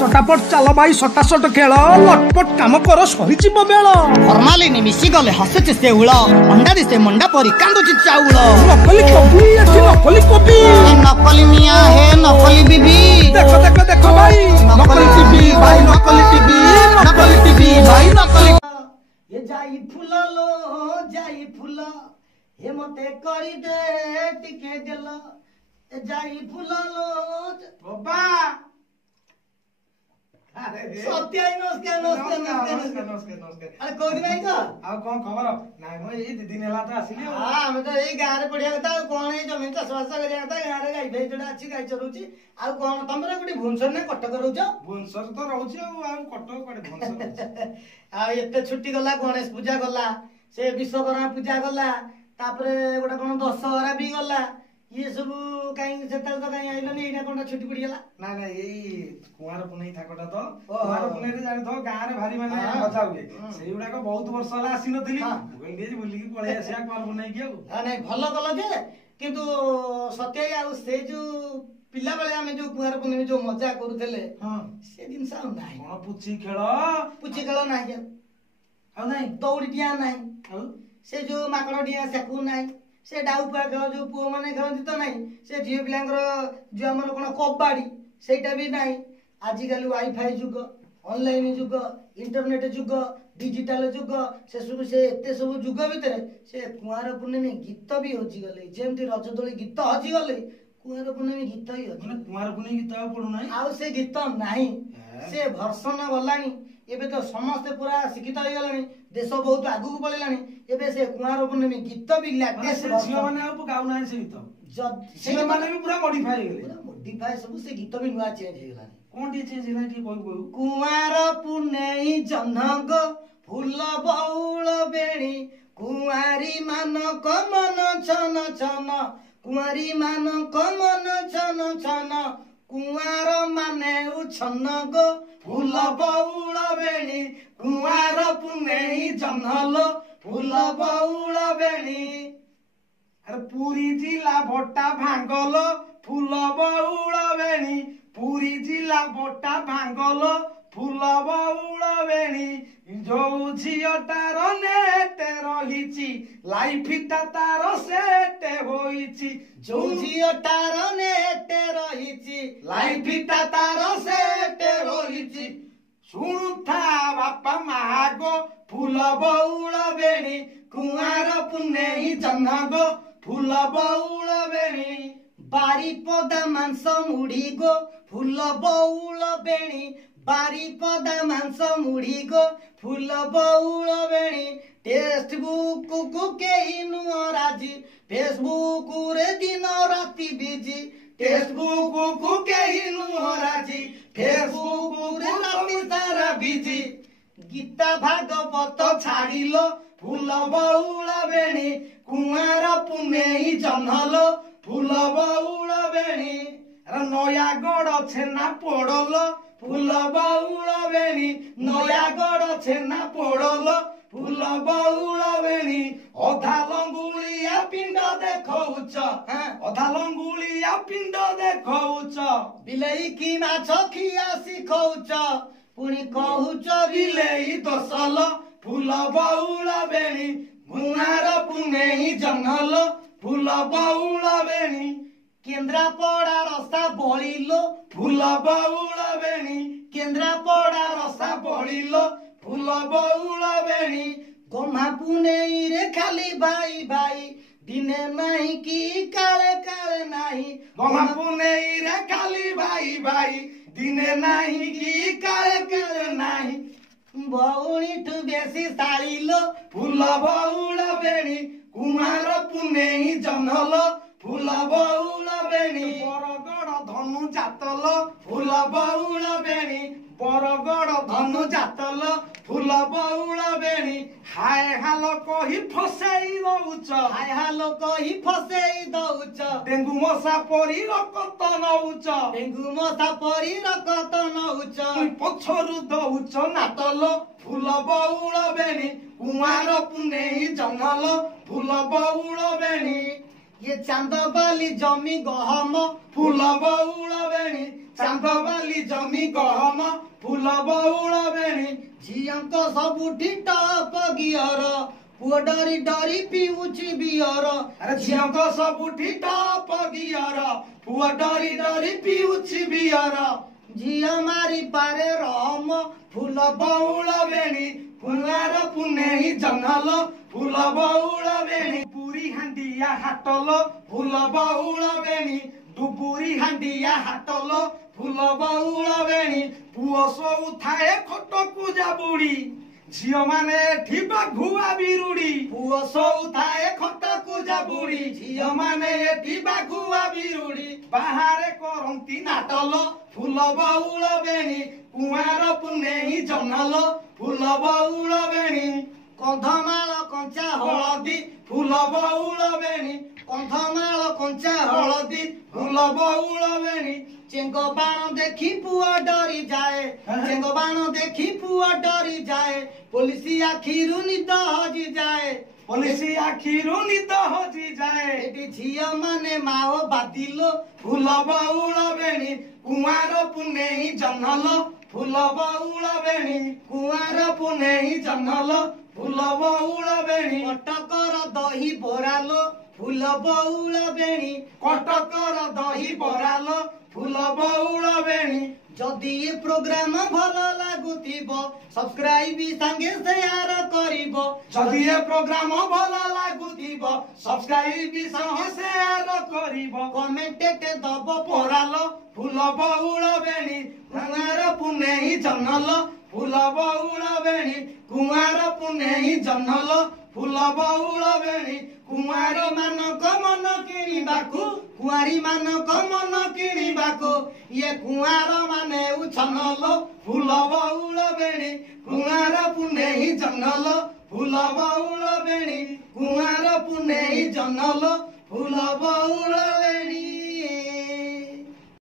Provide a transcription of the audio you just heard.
चटापट चल भाई सटासट खेल लटपट काम कर सहीची बेल फर्मालिनी मिसी गले हसुची से उळ अंडा दिसे मंडा परी कांदुची चाउळ नकली कॉपी एठी नकली कॉपी नकली मिया हे नकली बीबी देखो देखो देखो भाई नकली टीवी भाई नकली टीवी भाई नकली ये जाई फुललो जाई फुल हे मते करी दे टिके देल ए जाई फुललो बाबा सत्य नमस्कार नमस्कार नमस्कार अरे कोडी नाही का आ कोन खबर नाही म ए दिन हेला त आसिली हां हम तो ए गारे पडिया कथा कोन ए जमीन चाष बास करिया कथा गारे गाई भेई जोडा अछि गाई चरुची आ कोन तमरा गुडी भुवनेश्वर ने कटक रहउछ भुवनेश्वर तो रहउछ आ कटक पडे भुवनेश्वर आ एते छुट्टी गला गणेश पूजा गला से विश्वकर्मा पूजा गला तापरे गोटा कोन दशहरा भी गला ये सब काई सेता तो काई आइलनी एना कोनटा छुट्टी पड़ी गला ना ना एई कुआर पुनै थाकटा तो कुआर पुनै रे जानि तो गां रे भारी माने मजा हुए सेइउडा को बहुत वर्ष होला आसी नथिली बोल दिए बुली की पळे आसिया कुआर पुनै की आ नै भलो कलो जे किंतु सत्य आ से जो पिला बेले आमे जो कुआर पुनै जो मजा करूथले हां से दिन सा नाही कोन पुची खेल नाही आ नाही दौड़ी डिया नाही से जो माकड़ डिया सेकु नाही से डाउपा खेल जो पुओ माने खेलती तो नहीं से झील पिलांकर जो हमर कोन कबाड़ी सेटा भी नहीं आजिकल वाईफाई जुग ऑनलाइन जुग इंटरनेट जुग डिजिटल जुग से सब से एते सब जुग भीतर से कुआर पुण्य गीत भी होजी गले जेमती रजदोली गीत होजी गले कुआर पुण्य गीत ही होजी माने कुआर पुण्य गीत पडु नाही आ से गीत नाही से भर्सन गलानी एबे तो समस्त पूरा शिक्षित हो गलानी देश बहुत आगु को पळेलानी एबे से कुआर पुण्य गीत भी लेटेस्ट झियो माने आ गाउ नाही से गीत झियो माने भी पूरा मॉडिफाई हो गले पूरा मॉडिफाई सब से गीत भी नुआ चेंज हो गलानी कोन टी चेंज होला की कोई कुआर पुण्य जन्हग फूल बौल बेणी कुआरी मान कमन छन छन कुआरी मान कमन छन छन कुआर माने उछन गो फूल बौल बेणी कुआर पुण्य जन्हल फूल बौल बेणी अरे पूरी जिला भट्टा भांगल फूल बौल बेणी पूरी जिला भट्टा भांगल फूल बौल बेणी जो झियटार नेट रहिछि लाइफटा तार सेट होइछि जो झियटार नेट रहिछि लाइफटा तार सेट होइछि सुनुथा बापा मागो फूल बौल बेणी कुआर पुण्य जन्हगो फूल बौल बेणी बारीपदा मांस मुढ़ी गो फूल बौल बेणी बारीपदा मांस मुढ़ी गो फूल बौल बेणी टेक्स्ट बुक को केही नुह राजी फेसबुक रे दिन राति बिजी टेक्स्ट बुक को केही नुह राजी फेसबुक रे राति सारा बिजी गीता भागवत छाड़िलो फूल बौल बेणी कुआर पुण्य जन्हल फूल बौल बेणी नयागढ़ छेना पोड़ल फूल बौल बेणी नयागढ़ छेना पोड़ल फूल बौल बेणी अधा लंगुलिया पिंड देखौच अधा लंगुलिया पिंड देखौच बिलई की माछ खिया सिखौच पुणी कहूच बिलई दोसल फूल बौल बेणी कुआर पुण्य जन्हल फूल बौल बेणी केन्द्रापड़ा रसा बलिलो फूल बौल बेणी केन्द्रापड़ा रसा बलिलो फूल बौल बेणी गम्हा पुनेई रे खाली भाई भाई दिने नहीं की काले काले नहीं गम्हा पुनेई रे खाली भाई भाई दिने नहीं की काले काले नहीं भौणी ठु बेसी साड़िलो फूल बौल बेणी कुमार पुण्य जन्हल फूल बौल बेणी बरगड़ धनु जातल फूल बौल बेणी बरगड़ धनु जातल फूल बौल बेणी हाय हाल कही फसेई दउच हाय हाल कही फसेई दउच डेंगू मशा परी रकत नउच डेंगू मशा परी रकत नउच पछरु दउच नातल फूल बौल बेणी कुमार पुण्य जन्हल फूल बौल बेणी ये चांदबाली जमी गहम फूल बउल बेणी चांदबाली जमी गहम फूल बउल बेणी झियंक सबुठी टप गियर पुଅ डरी डरी पिउची बियर अरे झियंक सबुठी टप गियर पुଅ डरी डरी पिउची बियर झिया मारी पारे रम फूल बउल बेणी कुंवार पुनेही जंगल फूल बउल बेणी पुरी हांडिया हाटल फूल बउल बेणी डुबुरी हांडिया हाटल फूल बउल बेणी पुଅ ସବୁ ଥାଏ ଖଟକୁ ଯାବୁଡ଼ି ଝିଅ ମାନେ ଏଠି ବାଘୁଆ ବିରୁଡ଼ି ପୁଅ ସବୁ ଥାଏ ଖଟକୁ ଯାବୁଡ଼ି ଝିଅ ମାନେ ଏଠି ବାଘୁଆ ବିରୁଡ଼ି ବାହାରେ କରନ୍ତି ନାଟଲ ଫୁଲ ବଉଳ ବେଣୀ କୁଆଁର ପୁନେଇ ଜନଲ ଫୁଲ ବଉଳ ବେଣୀ କନ୍ଧମାଳ କଞ୍ଚା ହଳଦୀ ଫୁଲ ବଉଳ ବେଣୀ କନ୍ଧମାଳ କଞ୍ଚା ହଳଦୀ ଫୁଲ ବଉଳ ବେଣୀ ଚେଙ୍ଗ ବାଣ ଦେଖି ପୁଅ ଡରି ଯାଏ ଚେଙ୍ଗ ବାଣ ଦେଖି ପୁଅ ଡରି ଯାଏ ପୋଲିସ ଆଖିରୁ ନିଦ ହଜି ଯାଏ ପୋଲିସ ଆଖିରୁ ନିଦ ହଜି ଯାଏ ଏଠି ଝିଅ ମାନେ ମାଓ ବାଦିଲ ଫୁଲ ବଉଳ ବେଣୀ କୁଆଁର ପୁନେଇ ଜନଲ ଫୁଲ ବଉଳ ବେଣୀ କୁଆଁର ପୁନେଇ ଜନଲ ଫୁଲ ବଉଳ ବେଣୀ କଟକର ଦହି ବରାଲୋ ଫୁଲ ବଉଳ ବେଣୀ କଟକର ଦହି ବରାଲ ଫୁଲ ବଉଳ ବେଣୀ ଯଦି ଏ ପ୍ରୋଗ୍ରାମ ଭଲ ଲାଗୁଥିବ ସବସ୍କ୍ରାଇବ ସାଙ୍ଗେ ସେୟାର କରିବ ଯଦି ଏ ପ୍ରୋଗ୍ରାମ ଭଲ ଲାଗୁଥିବ ସବସ୍କ୍ରାଇବ ସାଙ୍ଗେ ସେୟାର କରିବ କମେଣ୍ଟ ଦବ ପରାଲ ଫୁଲ ବଉଳ ବେଣୀ କୁଆଁର ପୁନେଇ ଜନଲ ଫୁଲ ବଉଳ ବେଣୀ କୁଆଁର ପୁନେଇ ଜନଲ ଫୁଲ ବଉଳ ବେଣୀ କୁଆଁରୀ ମାନଙ୍କ ମନ କିଣିବାକୁ କୁଆରୀ ମାନଙ୍କ ମନ କିଣିବାକୁ ଇଏ କୁଆଁର ମାନେ ଉଛନଲ ଫୁଲ ବଉଳ ବେଣୀ କୁଆଁର ପୁନେଇ ଜନଲ ଫୁଲ ବଉଳ ବେଣୀ କୁଆଁର ପୁନେଇ ଜନଲ ଫୁଲ ବଉଳ